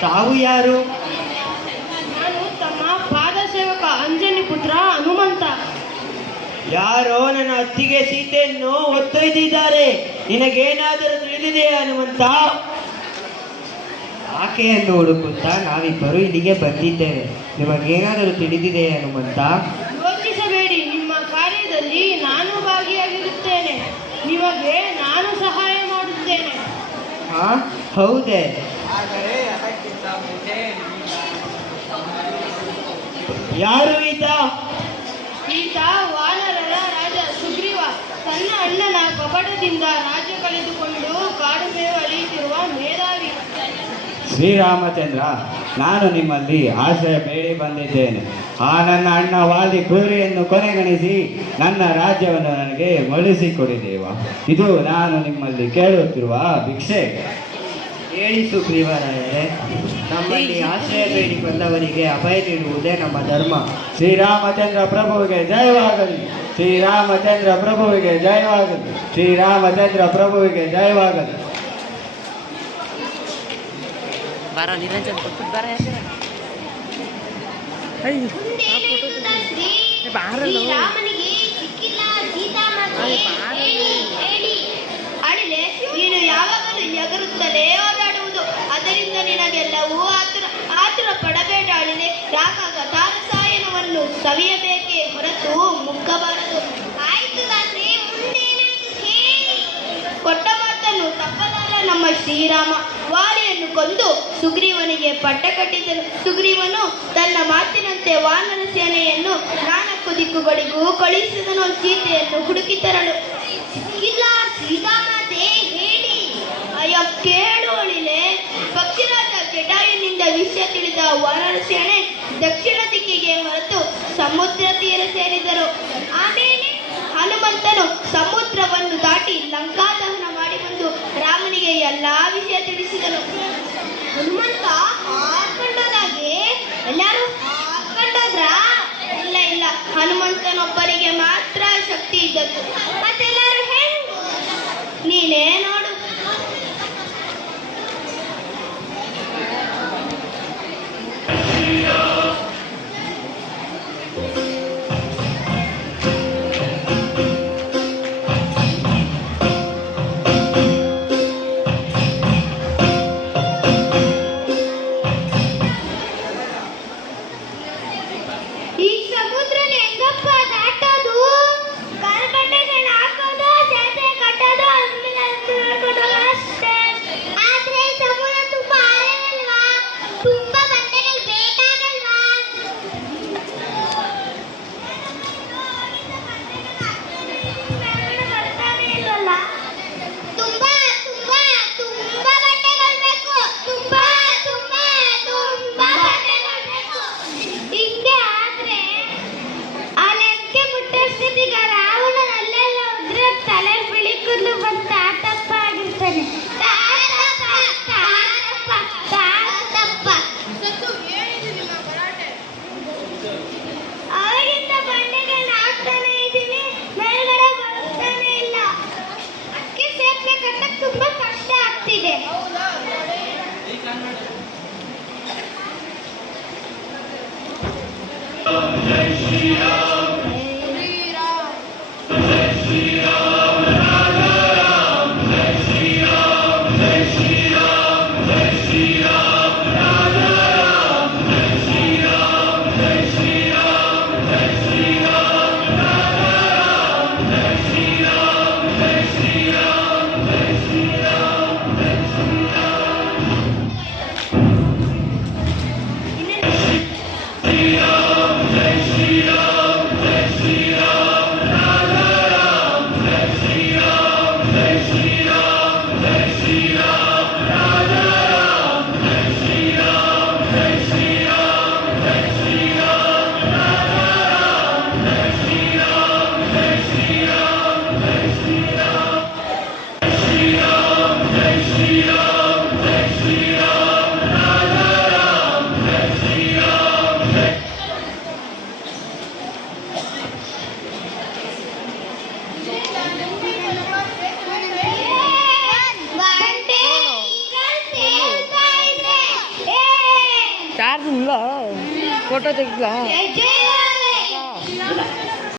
ತಾವು ಯಾರು? ನಾನು ತಮ್ಮ ಪಾದಸೇವಕ ಅಂಜನಿ ಪುತ್ರ ಹನುಮಂತ. ಯಾರೋ ನನ್ನ ಅತ್ತಿಗೆ ಸೀತೆಯನ್ನು ಒತ್ತೊಯ್ದಿದ್ದಾರೆ ನಿನಗೇನಾದರೂ ತಿಳಿದಿದೆಯಾ ಹನುಮಂತ? ಆಕೆಯನ್ನು ಹುಡುಕುತ್ತಾ ನಾವಿಬ್ಬರು ಇಲ್ಲಿಗೆ ಬಂದಿದ್ದೇವೆ. ನಿಮಗೇನಾದರೂ ತಿಳಿದಿದೆಯೇ ಹನುಮಂತ? ಯೋಚಿಸಬೇಡಿ ನಿಮ್ಮ ಕಾರ್ಯದಲ್ಲಿ ನಾನು ಭಾಗಿಯಾಗಿರುತ್ತೇನೆ. ನಿಮಗೆ ನಾನು ಸಹಾಯ ಮಾಡುತ್ತೇನೆ. ಹೌದೇ. ಹೌದೇ ಯಾರು ಈತ? ಈತ ವಾನರರ ರಾಜ ಸುಗ್ರೀವ. ತನ್ನ ಅಣ್ಣನ ಕಪಟದಿಂದ ರಾಜ್ಯ ಕಳೆದುಕೊಂಡು ಕಾಡು ಮೇವು ಅಲಿಯುತ್ತಿರುವ ಮೇಧಾವಿ. ಶ್ರೀರಾಮಚಂದ್ರ ನಾನು ನಿಮ್ಮಲ್ಲಿ ಆಶ್ರಯ ಬೇಡಿ ಬಂದಿದ್ದೇನೆ. ಆ ನನ್ನ ಅಣ್ಣ ವಾಲಿ ಕುದುರೆಯನ್ನು ಕೊನೆಗಣಿಸಿ ನನ್ನ ರಾಜ್ಯವನ್ನು ನನಗೆ ಮಳಿಸಿಕೊಡಿದೇವ ಇದು ನಾನು ನಿಮ್ಮಲ್ಲಿ ಕೇಳುತ್ತಿರುವ ಭಿಕ್ಷೆ. ಹೇಳಿ ಸುಗ್ರೀವರಾಯರೇ ನಮ್ಮಲ್ಲಿ ಆಶ್ರಯ ಬೇಡಿ ಬಂದವರಿಗೆ ಅಭಯ ನೀಡುವುದೇ ನಮ್ಮ ಧರ್ಮ. ಶ್ರೀರಾಮಚಂದ್ರ ಪ್ರಭುವಿಗೆ ಜಯವಾಗಲಿ. ಶ್ರೀರಾಮಚಂದ್ರ ಪ್ರಭುವಿಗೆ ಜಯವಾಗಲಿ. ಶ್ರೀರಾಮಚಂದ್ರ ಪ್ರಭುವಿಗೆ ಜಯವಾಗಲಿ. ಬಾರ ನಿರಂಜನ್ ಬಾರ ನೀನು ಯಾವಾಗಲೂ ಎಗರುತ್ತಲೇ ಸವಿಯಬೇಕೇ ಹೊರತು ಮುಕ್ಕಬಾರದು ಆಯ್ತು ಹೇಳಿ. ಕೊಟ್ಟ ಮಾತನ್ನು ತಪ್ಪಲಾರ ನಮ್ಮ ಶ್ರೀರಾಮ ವಾಲಿಯನ್ನು ಕೊಂದು ಸುಗ್ರೀವನಿಗೆ ಪಟ್ಟ ಕಟ್ಟಿದನು. ಸುಗ್ರೀವನು ತನ್ನ ಮಾತಿನಂತೆ ವಾನರ ಸೇನೆಯನ್ನು ನಾಲ್ಕು ದಿಕ್ಕುಗಳಿಗೂ ಕಳುಹಿಸಿದನು ಸೀತೆಯನ್ನು ಹುಡುಕಿ ತರಲು. ಇಲ್ಲ, ಸೀತಾಮಾತೆ, ಹೇಳಿ. ಅಯ್ಯ ಕೇಳುವಳಿಲೆ ಪಕ್ಷಿರಾಜ ಜಟಾಯುನಿಂದ ವಿಷಯ ತಿಳಿದ ವಾನರ ಸೇನೆ ದಕ್ಷಿಣ ದಿಕ್ಕಿಗೆ ಹೊರತು ಸಮುದ್ರ ತೀರ ಸೇರಿದರು. ಆಮೇಲೆ ಹನುಮಂತನು ಸಮುದ್ರವನ್ನು ದಾಟಿ ಲಂಕಾ ದಹನ ಮಾಡಿ ಬಂದು ರಾಮನಿಗೆ ಎಲ್ಲಾ ವಿಷಯ ತಿಳಿಸಿದನು. ಹನುಮಂತ ಹಾರ್ಕೊಂಡೋದಾಗೆ ಎಲ್ಲರೂ ಹಾರ್ಕೊಂಡೋದ್ರ ಇಲ್ಲ ಇಲ್ಲ. ಹನುಮಂತನೊಬ್ಬರಿಗೆ They see. Photo ತೆಗ್ಲಾ Jai Jai